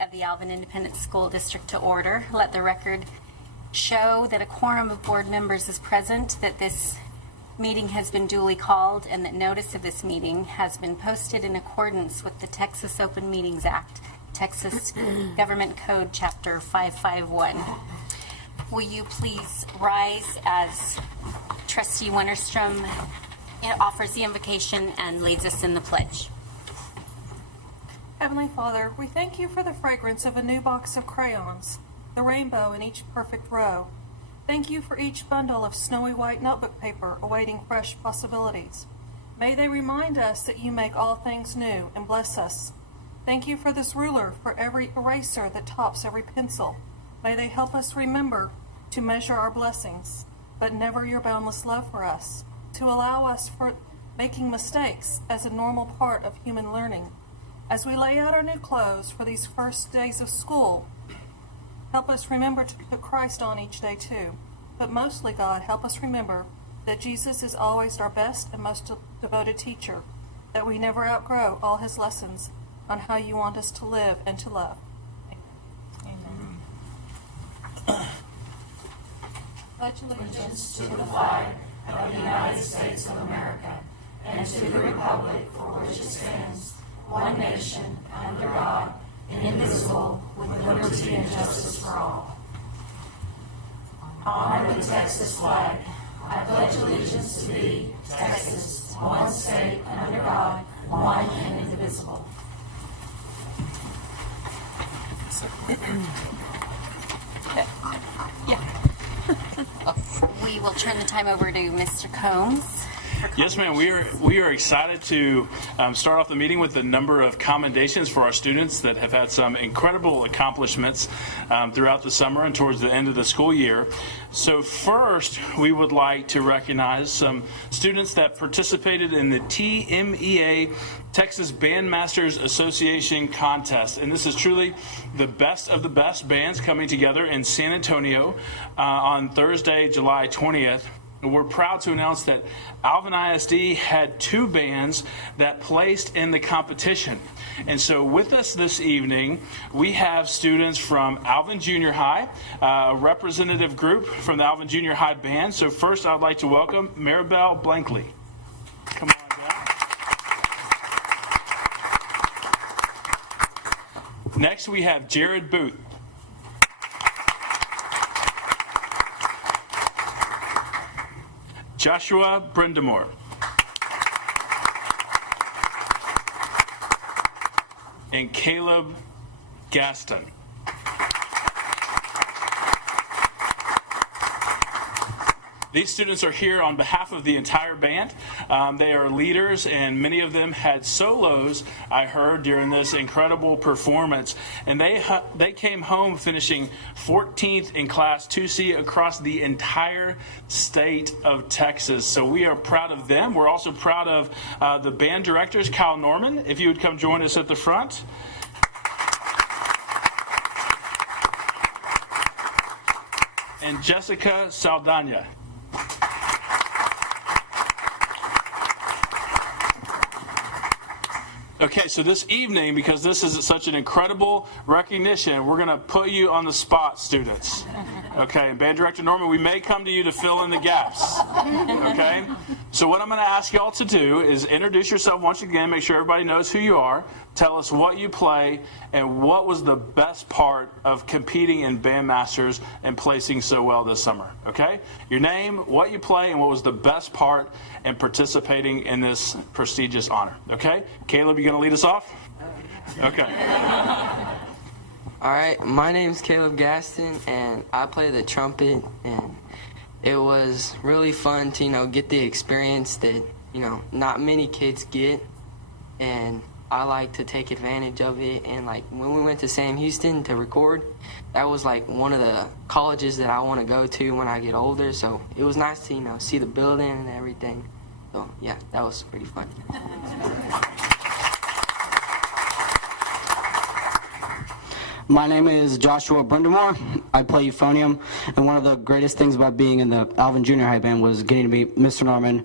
Of the Alvin Independent School District to order. Let the record show that a quorum of board members is present, that this meeting has been duly called, and that notice of this meeting has been posted in accordance with the Texas Open Meetings Act, Texas Government Code Chapter 551. Will you please rise as Trustee Winterstrom offers the invocation and leads us in the pledge. Heavenly Father, we thank you for the fragrance of a new box of crayons, the rainbow in each perfect row. Thank you for each bundle of snowy white notebook paper awaiting fresh possibilities. May they remind us that you make all things new and bless us. Thank you for this ruler, for every eraser that tops every pencil. May they help us remember to measure our blessings, but never your boundless love for us, to allow us for making mistakes as a normal part of human learning. As we lay out our new clothes for these first days of school, help us remember to put Christ on each day too. But mostly, God, help us remember that Jesus is always our best and most devoted teacher, that we never outgrow all his lessons on how you want us to live and to love. Amen. Pledge allegiance to the flag of the United States of America and to the republic for which it stands, one nation, under God, indivisible, with liberty and justice for all. Honor the Texas flag. I pledge allegiance to thee, Texas, one state, under God, one and indivisible. We will turn the time over to Mr. Combs. Yes, ma'am. We are excited to start off the meeting with a number of commendations for our students that have had some incredible accomplishments throughout the summer and towards the end of the school year. So first, we would like to recognize some students that participated in the TMEA Texas Bandmasters Association contest. And this is truly the best of the best bands coming together in San Antonio on Thursday, July 20th. We're proud to announce that Alvin ISD had two bands that placed in the competition. And so with us this evening, we have students from Alvin Junior High, a representative group from the Alvin Junior High band. So first, I'd like to welcome Maribel Blankley. Come on down. Next, we have Jared Booth. Joshua Brendamore. And Caleb Gaston. These students are here on behalf of the entire band. They are leaders, and many of them had solos, I heard, during this incredible performance. And they came home finishing 14th in Class 2C across the entire state of Texas. So we are proud of them. We're also proud of the band directors, Kyle Norman, if you would come join us at the front. And Jessica Saldana. Okay, so this evening, because this is such an incredible recognition, we're going to put you on the spot, students. Okay, Band Director Norman, we may come to you to fill in the gaps. Okay? So what I'm going to ask y'all to do is introduce yourself once again, make sure everybody knows who you are, tell us what you play, and what was the best part of competing in Bandmasters and placing so well this summer. Okay? Your name, what you play, and what was the best part in participating in this prestigious honor. Okay? Caleb, you going to lead us off? Okay. All right, my name's Caleb Gaston, and I play the trumpet, and it was really fun to, get the experience that, not many kids get, and I like to take advantage of it. And, when we went to Sam Houston to record, that was, one of the colleges that I want to go to when I get older, so it was nice to, see the building and everything. So, yeah, that was pretty fun. My name is Joshua Brindamore. I play euphonium, and one of the greatest things about being in the Alvin Junior High Band was getting to meet Mr. Norman,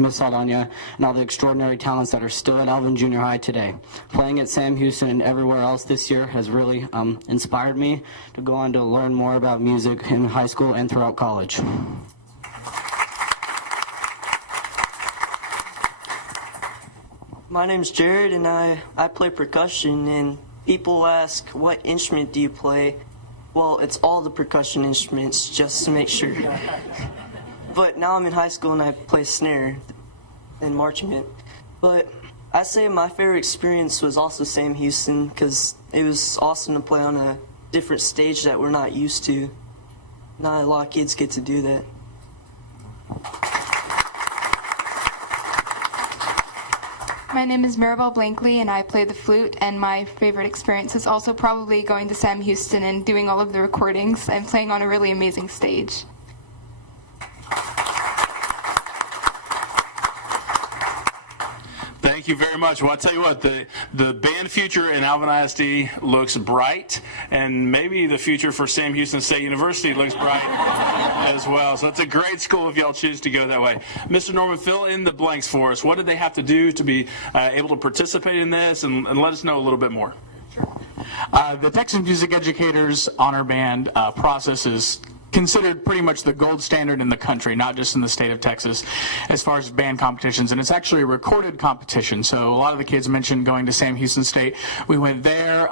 Miss Saldana, and all the extraordinary talents that are still at Alvin Junior High today. Playing at Sam Houston and everywhere else this year has really inspired me to go on to learn more about music in high school and throughout college. My name's Jared, and I play percussion, and people ask, what instrument do you play? Well, it's all the percussion instruments, just to make sure. But now I'm in high school, and I play snare and marching band. But I say my favorite experience was also Sam Houston, because it was awesome to play on a different stage that we're not used to. Not a lot of kids get to do that. My name is Maribel Blankley, and I play the flute, and my favorite experience is also probably going to Sam Houston and doing all of the recordings and playing on a really amazing stage. Thank you very much. Well, I'll tell you what, the band future in Alvin ISD looks bright, and maybe the future for Sam Houston State University looks bright as well. So it's a great school if y'all choose to go that way. Mr. Norman, fill in the blanks for us. What did they have to do to be able to participate in this, and let us know a little bit more. The Texas Music Educators Honor Band process is considered pretty much the gold standard in the country, not just in the state of Texas, as far as band competitions. And it's actually a recorded competition. So a lot of the kids mentioned going to Sam Houston State. We went there.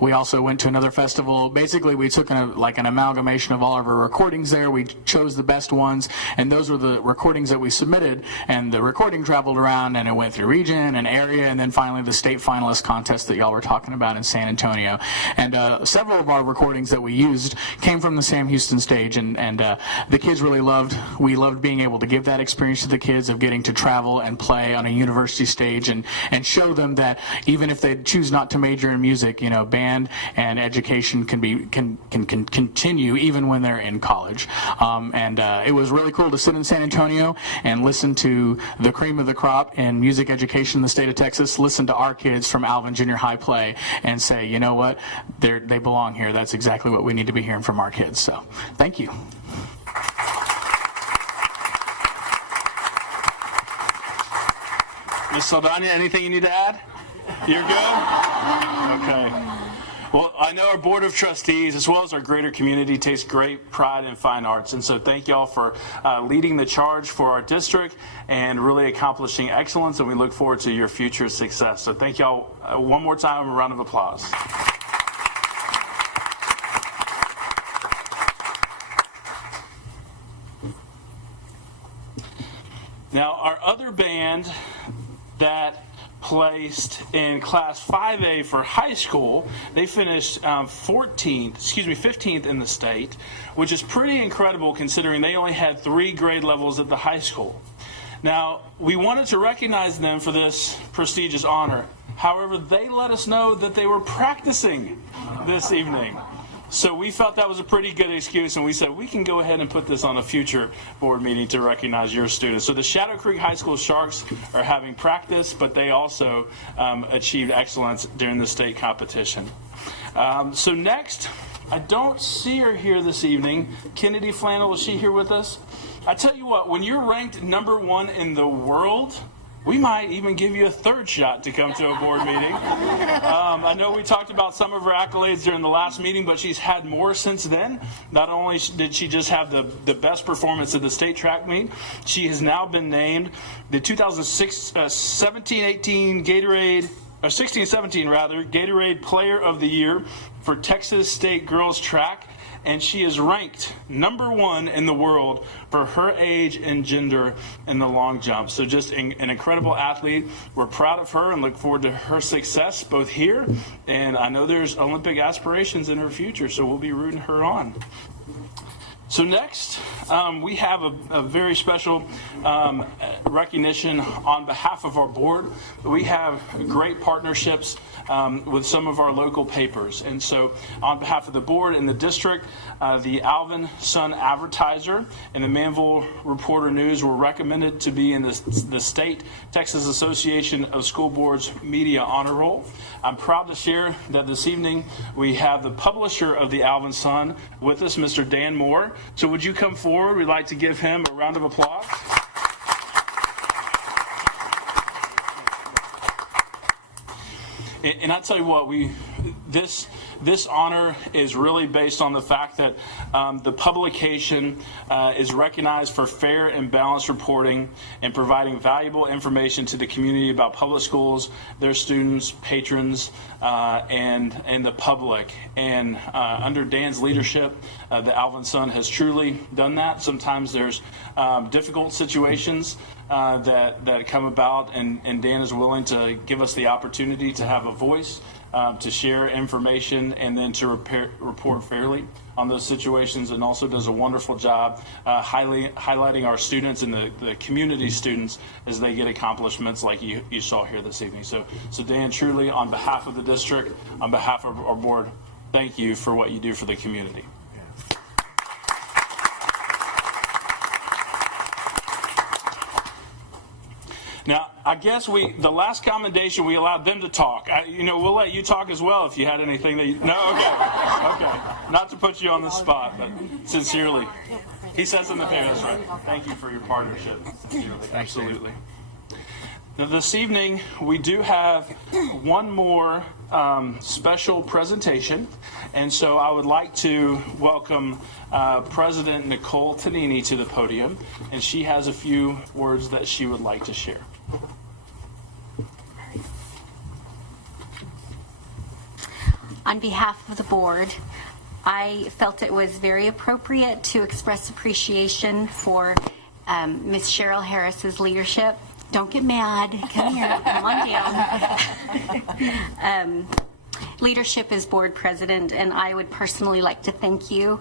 We also went to another festival. Basically, we took an amalgamation of all of our recordings there. We chose the best ones, and those were the recordings that we submitted. And the recording traveled around, and it went through region and area, and then finally the state finalist contest that y'all were talking about in San Antonio. And several of our recordings that we used came from the Sam Houston stage, and the kids really loved being able to give that experience to the kids of getting to travel and play on a university stage and show them that even if they choose not to major in music, band and education can continue even when they're in college. It was really cool to sit in San Antonio and listen to the cream of the crop in music education in the state of Texas, listen to our kids from Alvin Junior High play and say, you know what, they belong here. That's exactly what we need to be hearing from our kids. So thank you. Ms. Saldana, anything you need to add? You're good? Okay. Well, I know our Board of Trustees, as well as our greater community, takes great pride in fine arts. And so thank y'all for leading the charge for our district and really accomplishing excellence. And we look forward to your future success. So thank y'all one more time, a round of applause. Now, our other band that placed in Class 5A for high school, they finished 15th in the state, which is pretty incredible considering they only had 3 grade levels at the high school. Now, we wanted to recognize them for this prestigious honor. However, they let us know that they were practicing this evening. So we felt that was a pretty good excuse, and we said we can go ahead and put this on a future board meeting to recognize your students. So the Shadow Creek High School Sharks are having practice, but they also achieved excellence during the state competition. So next, I don't see her here this evening. Kennedy Flannel, is she here with us? I tell you what, when you're ranked #1 in the world, we might even give you a 3rd shot to come to a board meeting. I know we talked about some of her accolades during the last meeting, but she's had more since then. Not only did she just have the best performance at the state track meet, she has now been named the 2017-18 Gatorade, or 16-17 rather, Gatorade Player of the Year for Texas State Girls Track. And she is ranked #1 in the world for her age and gender in the long jump. So just an incredible athlete. We're proud of her and look forward to her success both here, and I know there's Olympic aspirations in her future, so we'll be rooting her on. So next, we have a very special recognition on behalf of our board. We have great partnerships with some of our local papers. And so on behalf of the board and the district, the Alvin Sun Advertiser and the Manville Reporter News were recommended to be in the State Texas Association of School Boards Media Honor Roll. I'm proud to share that this evening we have the publisher of the Alvin Sun with us, Mr. Dan Moore. So would you come forward? We'd like to give him a round of applause. And I tell you what, this honor is really based on the fact that the publication is recognized for fair and balanced reporting and providing valuable information to the community about public schools, their students, patrons, and the public. And under Dan's leadership, the Alvin Sun has truly done that. Sometimes there's difficult situations that come about, and Dan is willing to give us the opportunity to have a voice, to share information, and then to report fairly on those situations, and also does a wonderful job highlighting our students and the community students as they get accomplishments like you saw here this evening. So Dan, truly, on behalf of the district, on behalf of our board, thank you for what you do for the community. Now, I guess the last commendation, we allowed them to talk. We'll let you talk as well if you had anything that no, okay. Not to put you on the spot, but sincerely. He says in the paper, that's right. Thank you for your partnership. Sincerely. Absolutely. Now, this evening, we do have one more special presentation, and so I would like to welcome President Nicole Tanini to the podium, and she has a few words that she would like to share. On behalf of the board, I felt it was very appropriate to express appreciation for Ms. Cheryl Harris's leadership. Don't get mad. Come here. Come on down. Leadership as board president, and I would personally like to thank you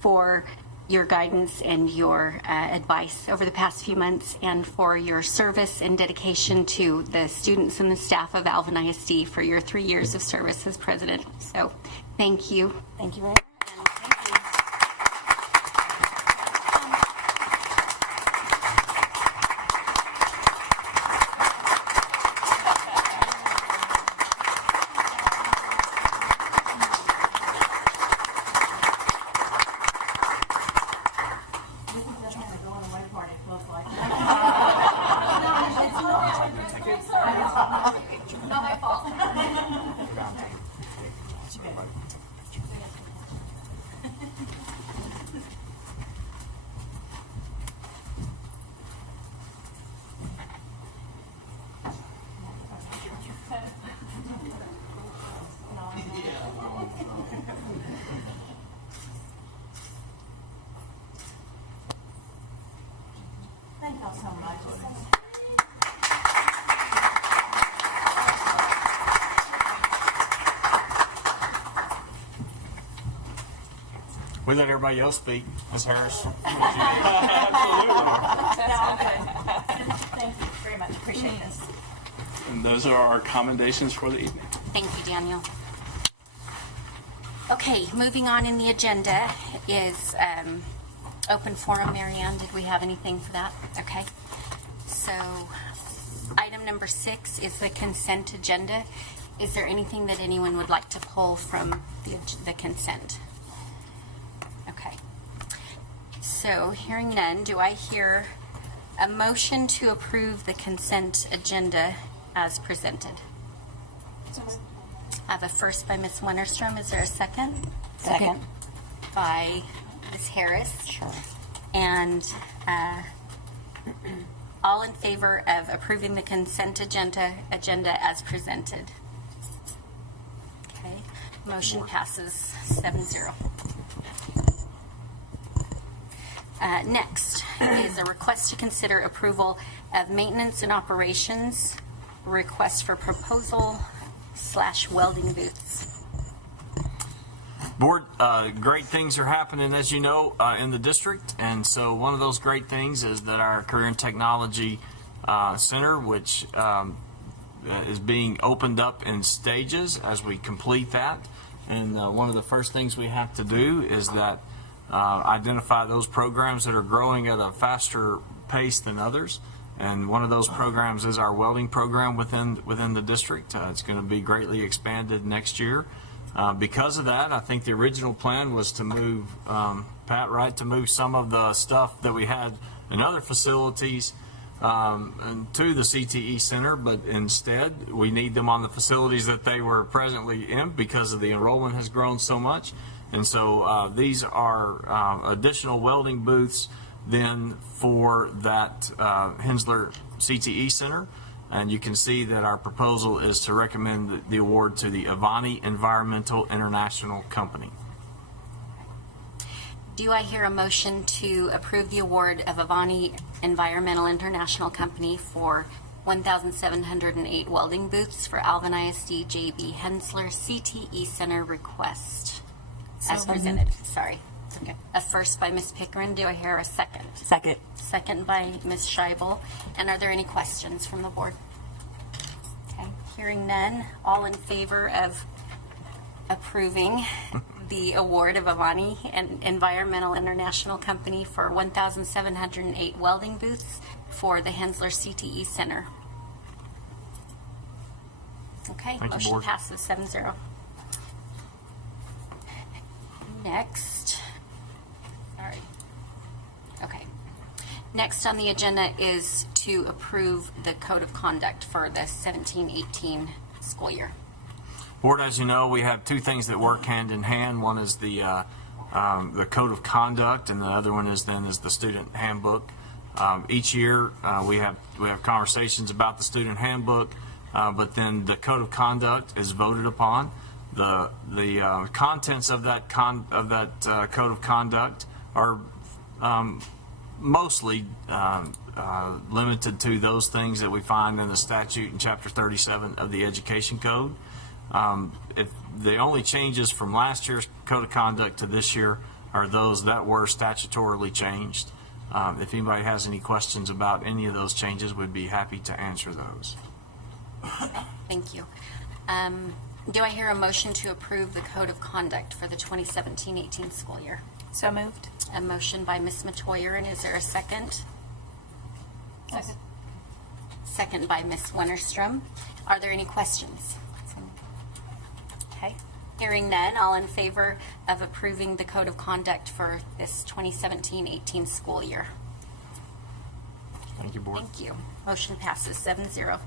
for your guidance and your advice over the past few months, and for your service and dedication to the students and the staff of Alvin ISD for your 3 years of service as president. So thank you. Thank you very much. Thank y'all so much. We let everybody else speak. Ms. Harris. Thank you very much. Appreciate this. And those are our commendations for the evening. Thank you, Daniel. Okay, moving on in the agenda is open forum. Marianne, did we have anything for that? Okay. So item number 6 is the consent agenda. Is there anything that anyone would like to pull from the consent? Okay. So hearing none, do I hear a motion to approve the consent agenda as presented? I have a first by Ms. Wennerstrom. Is there a second? Second. By Ms. Harris. Sure. And all in favor of approving the consent agenda as presented? Okay. Motion passes 7-0. Next is a request to consider approval of maintenance and operations request for proposal / welding booths. Board, great things are happening, as you know, in the district. And so one of those great things is that our Career and Technology Center, which is being opened up in stages as we complete that. And one of the first things we have to do is that identify those programs that are growing at a faster pace than others. And one of those programs is our welding program within the district. It's going to be greatly expanded next year. Because of that, I think the original plan was to move, Pat, right, to move some of the stuff that we had in other facilities and to the CTE Center, but instead we need them on the facilities that they were presently in because of the enrollment has grown so much. And so these are additional welding booths then for that Hensler CTE Center. And you can see that our proposal is to recommend the award to the Avani Environmental International Company. Do I hear a motion to approve the award of Avani Environmental International Company for 1,708 welding booths for Alvin ISD JB Hensler CTE Center request? As presented, sorry. Okay. A first by Ms. Pickering. Do I hear a second? Second. Second by Ms. Scheibel. And are there any questions from the board? Okay. Hearing none, all in favor of approving the award of Avani and Environmental International Company for 1,708 welding booths for the Hensler CTE Center. Okay, Thank you, motion board. passes 7-0. Next, sorry. Okay. Next on the agenda is to approve the code of conduct for the 17-18 school year. Board, as you know, we have two things that work hand in hand. One is the code of conduct, and the other one is the student handbook. Each year we have conversations about the student handbook, but then the code of conduct is voted upon. The contents of that code of conduct are mostly limited to those things that we find in the statute in Chapter 37 of the Education Code. If the only changes from last year's code of conduct to this year are those that were statutorily changed. If anybody has any questions about any of those changes, we'd be happy to answer those. Thank you. Do I hear a motion to approve the code of conduct for the 2017-18 school year? So moved. A motion by Ms. Matoyer, and is there a second? Second. Second by Ms. Wennerstrom. Are there any questions? Okay. Hearing none, all in favor of approving the code of conduct for this 2017-18 school year? Thank you, Board. Thank you. Motion passes 7-0.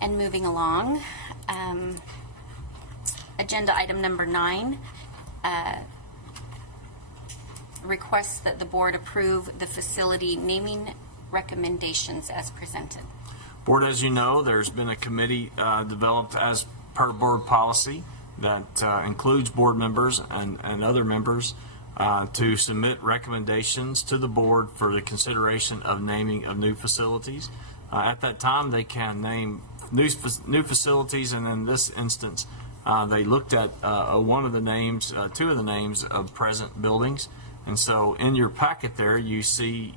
And moving along, agenda item number 9, requests that the board approve the facility naming recommendations as presented. Board, as you know, there's been a committee developed as per board policy that includes board members and other members to submit recommendations to the board for the consideration of naming of new facilities. At that time, they can name new facilities, and in this instance, they looked at one of the names, two of the names of present buildings. And so in your packet there, you see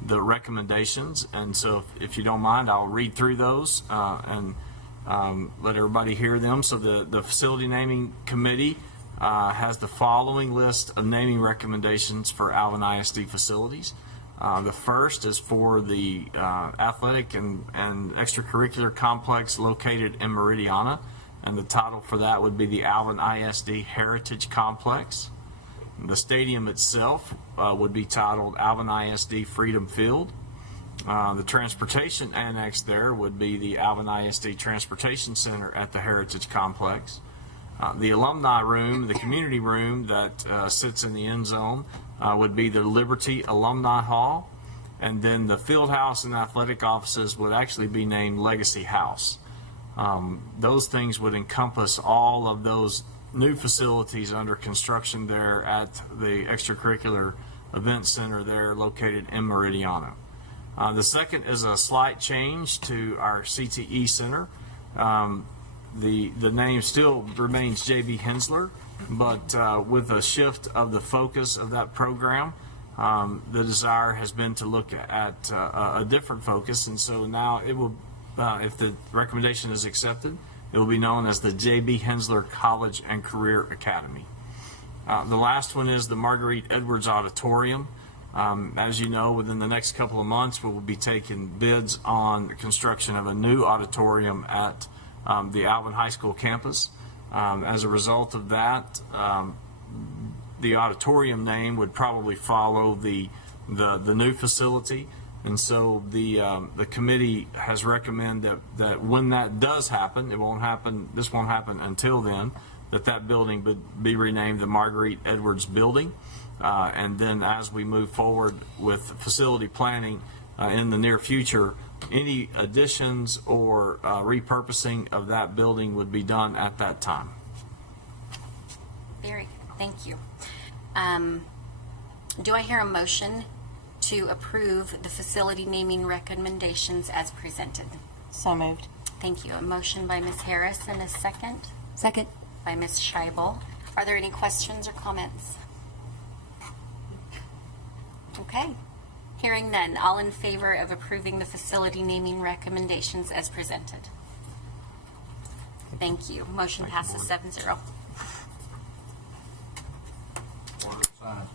the recommendations. And so if you don't mind, I'll read through those and let everybody hear them. So the Facility Naming Committee has the following list of naming recommendations for Alvin ISD facilities. The first is for the athletic and extracurricular complex located in Meridiana, and the title for that would be the Alvin ISD Heritage Complex. The stadium itself would be titled Alvin ISD Freedom Field. The transportation annex there would be the Alvin ISD Transportation Center at the Heritage Complex. The alumni room, the community room that sits in the end zone, would be the Liberty Alumni Hall, and then the field house and athletic offices would actually be named Legacy House. Those things would encompass all of those new facilities under construction there at the extracurricular event center there located in Meridiana. The second is a slight change to our CTE Center. The name still remains JB Hensler, but with a shift of the focus of that program, the desire has been to look at a different focus, and so now it will, if the recommendation is accepted, it will be known as the J.B. Hensler College and Career Academy. The last one is the Marguerite Edwards Auditorium. As you know, within the next couple of months, we will be taking bids on the construction of a new auditorium at the Alvin High School campus. As a result of that, the auditorium name would probably follow the new facility, and so the committee has recommended that when that does happen, this won't happen until then, that building would be renamed the Marguerite Edwards Building, and then as we move forward with facility planning in the near future, any additions or repurposing of that building would be done at that time. Very good. Thank you. Do I hear a motion to approve the facility naming recommendations as presented? So moved. Thank you. A motion by Ms. Harris and a second Second. by Ms. Scheibel. Are there any questions or comments? Okay. Hearing none, all in favor of approving the facility naming recommendations as presented? Thank you. Motion passes 7-0.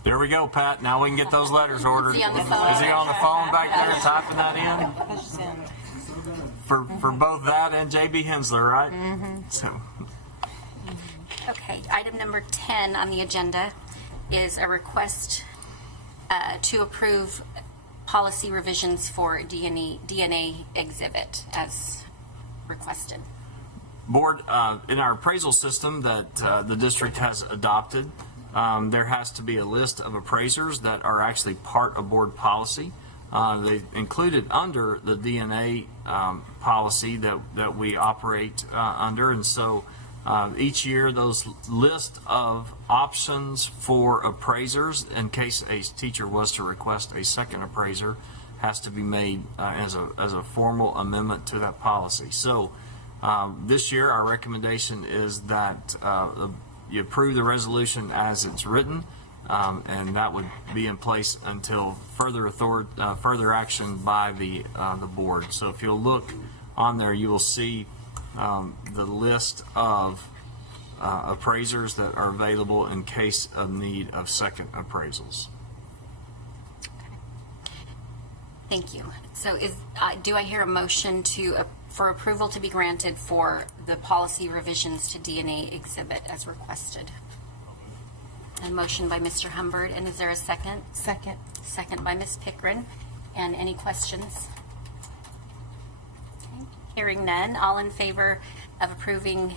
There we go, Pat. Now we can get those letters ordered. Is he on the phone? Is he on the phone back there typing that in? For both that and J.B. Hensler, right? Mm-hmm. So. Okay, item number 10 on the agenda is a request to approve policy revisions for DNA exhibit as requested. Board, in our appraisal system that the district has adopted, there has to be a list of appraisers that are actually part of board policy. They included under the DNA policy that we operate under, and so each year those list of options for appraisers, in case a teacher was to request a second appraiser, has to be made as a formal amendment to that policy. So this year our recommendation is that you approve the resolution as it's written, and that would be in place until further action by the board. So if you'll look on there, you will see the list of appraisers that are available in case of need of second appraisals. Thank you. So do I hear a motion for approval to be granted for the policy revisions to DNA exhibit as requested? A motion by Mr. Humbert, and is there a second? Second. Second by Ms. Pickren. And any questions? Okay. Hearing none, all in favor of approving,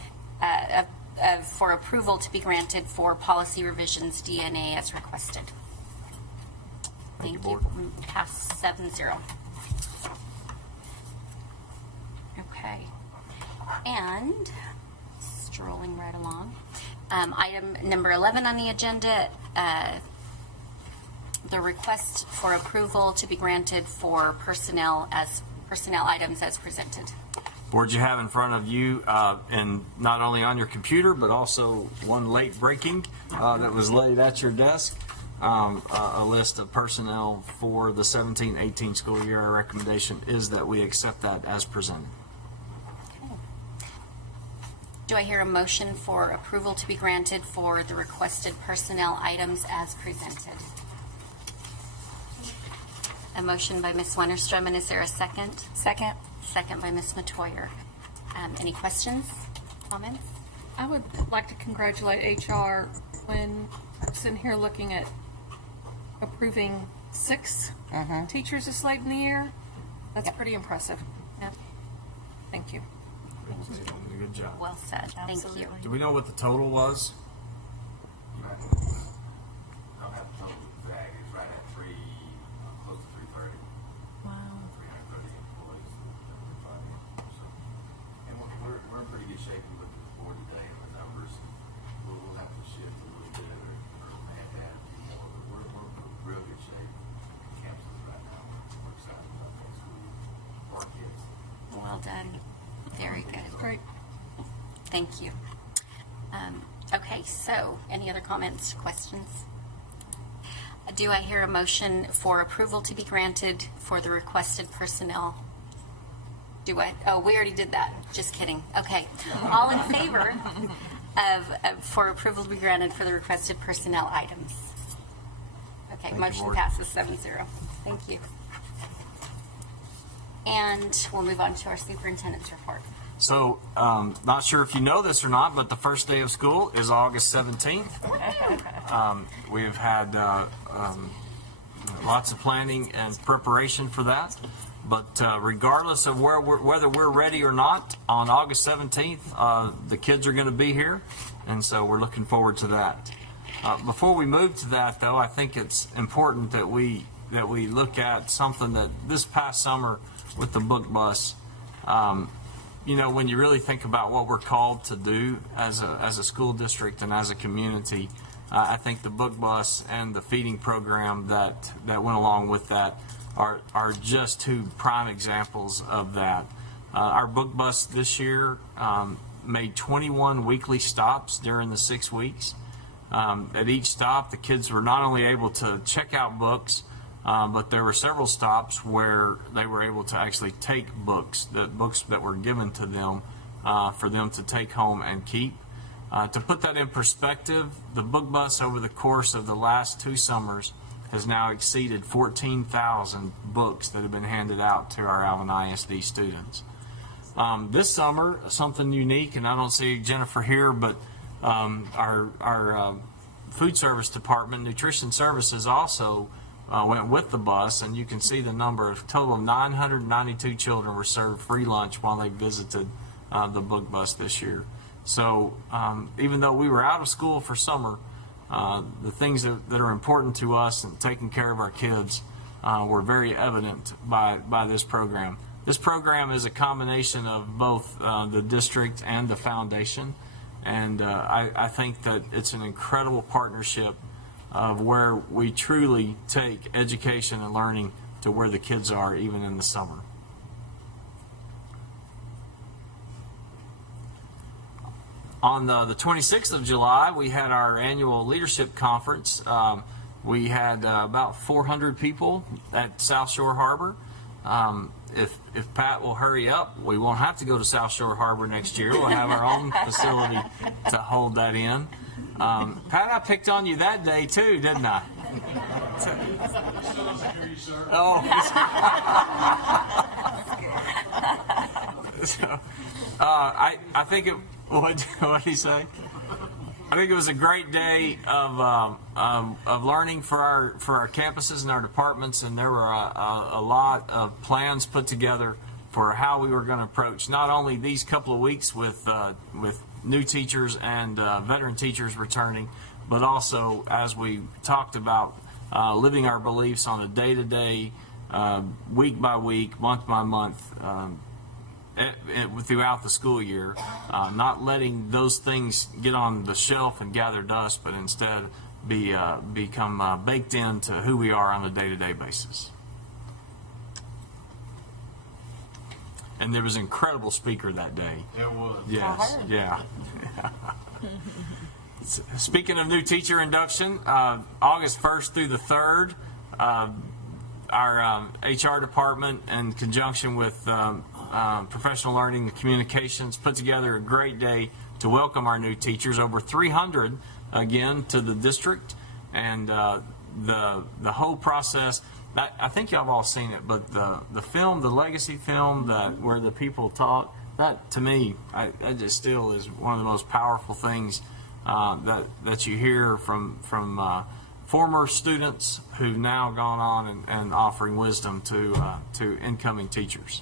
for approval to be granted for policy revisions DNA as requested? Thank you. Pass 7-0. Okay. And strolling right along. Item number 11 on the agenda, the request for approval to be granted for personnel items as presented. Board, you have in front of you, and not only on your computer, but also one late breaking that was laid at your desk, a list of personnel for the 17-18 school year. Our recommendation is that we accept that as presented. Do I hear a motion for approval to be granted for the requested personnel items as presented? A motion by Ms. Wennerstrom, and is there a second? Second. Second by Ms. Metoyer. Any questions, comments? I would like to congratulate HR when I was in here looking at approving 6 teachers this late in the year. That's pretty impressive. Yep. Thank you. Good job. Well said. Thank you. Do we know what the total was? I'll have to total the bag. It's right at close to 330. Wow. 330 employees. And we're in pretty good shape. We looked at the board today and the numbers. We'll have to shift a little bit or add more. But we're in real good shape. Campuses right now. We're excited about next week for our kids. Well done. Very good. Great. Thank you. Okay, so any other comments, questions? Do I hear a motion for approval to be granted for the requested personnel? Do I? Oh, we already did that. Just kidding. Okay. All in favor for approval to be granted for the requested personnel items? Okay, motion passes 7-0. Thank you. And we'll move on to our superintendent's report. So, not sure if you know this or not, but the first day of school is August 17th. We've had lots of planning and preparation for that. But regardless of whether we're ready or not, on August 17th, the kids are going to be here, and so we're looking forward to that. Before we move to that, though, I think it's important that we look at something that this past summer with the book bus. When you really think about what we're called to do as a school district and as a community, I think the book bus and the feeding program that went along with that are just two prime examples of that. Our book bus this year made 21 weekly stops during the 6 weeks. At each stop, the kids were not only able to check out books, but there were several stops where they were able to actually take books that were given to them for them to take home and keep. To put that in perspective, the book bus over the course of the last 2 summers has now exceeded 14,000 books that have been handed out to our Alvin ISD students. This summer, something unique, and I don't see Jennifer here, but our food service department, nutrition services, also went with the bus, and you can see the number. A total of 992 children were served free lunch while they visited the book bus this year. So even though we were out of school for summer, the things that are important to us and taking care of our kids were very evident by this program. This program is a combination of both the district and the foundation, and I think that it's an incredible partnership of where we truly take education and learning to where the kids are, even in the summer. On the 26th of July, we had our annual leadership conference. We had about 400 people at South Shore Harbor. If Pat will hurry up, we won't have to go to South Shore Harbor next year. We'll have our own facility to hold that in. Pat, I picked on you that day too, didn't I? Oh. So, I think it. What did he say? I think it was a great day of learning for our campuses and our departments, and there were a lot of plans put together for how we were going to approach not only these couple of weeks with new teachers and veteran teachers returning, but also as we talked about living our beliefs on a day-to-day, week by week, month by month. Throughout the school year, not letting those things get on the shelf and gather dust, but instead become baked into who we are on a day-to-day basis. And there was an incredible speaker that day. It was. Yes, yeah. Speaking of new teacher induction, August 1st through the 3rd, our HR department, in conjunction with professional learning and communications, put together a great day to welcome our new teachers. Over 300 again to the district, and the whole process. I think y'all have all seen it, but the film, the legacy film where the people talk, that to me, it just still is one of the most powerful things that you hear from former students who've now gone on and offering wisdom to incoming teachers.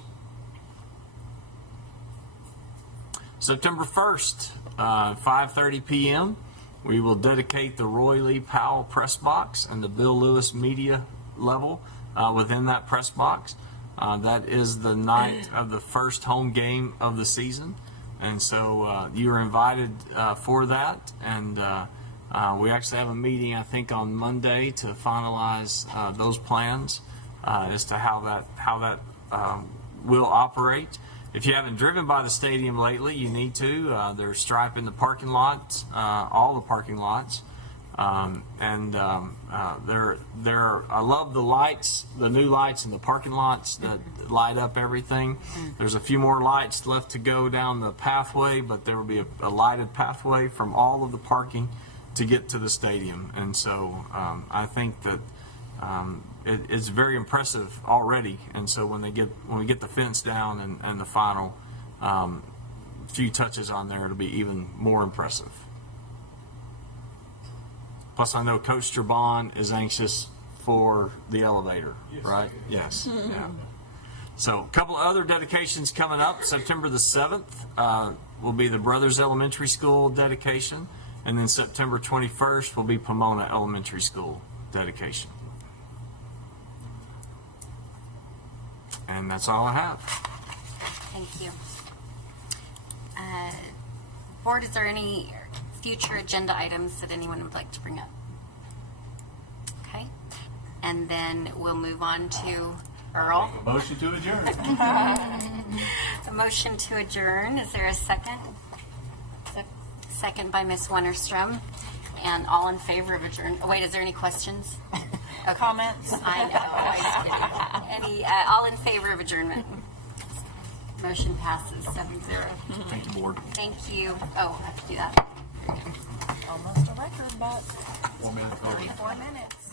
September 1st, 5:30 p.m., we will dedicate the Roy Lee Powell press box and the Bill Lewis media level within that press box. That is the night of the first home game of the season, and so you are invited for that. And we actually have a meeting, I think, on Monday to finalize those plans as to how that will operate. If you haven't driven by the stadium lately, you need to. They're striping the parking lots, all the parking lots. I love the lights, the new lights in the parking lots that light up everything. There's a few more lights left to go down the pathway, but there will be a lighted pathway from all of the parking to get to the stadium. And so I think that it's very impressive already. And so when we get the fence down and the final few touches on there, it'll be even more impressive. Plus, I know Coach Strabon is anxious for the elevator, right? Yes. Yeah. So a couple of other dedications coming up. September the 7th will be the Brothers Elementary School dedication. And then September 21st will be Pomona Elementary School dedication. And that's all I have. Thank you. Board, is there any future agenda items that anyone would like to bring up? Okay. And then we'll move on to Earl. Motion to adjourn. A motion to adjourn. Is there a second? Second by Ms. Wennerstrom. And all in favor of adjourn. Oh, wait, is there any questions? Okay. Comments? I know. All in favor of adjournment? Motion passes 7-0. Thank you, Board. Thank you. Oh, I have to do that. Almost a record, but 4 minutes. 34 minutes.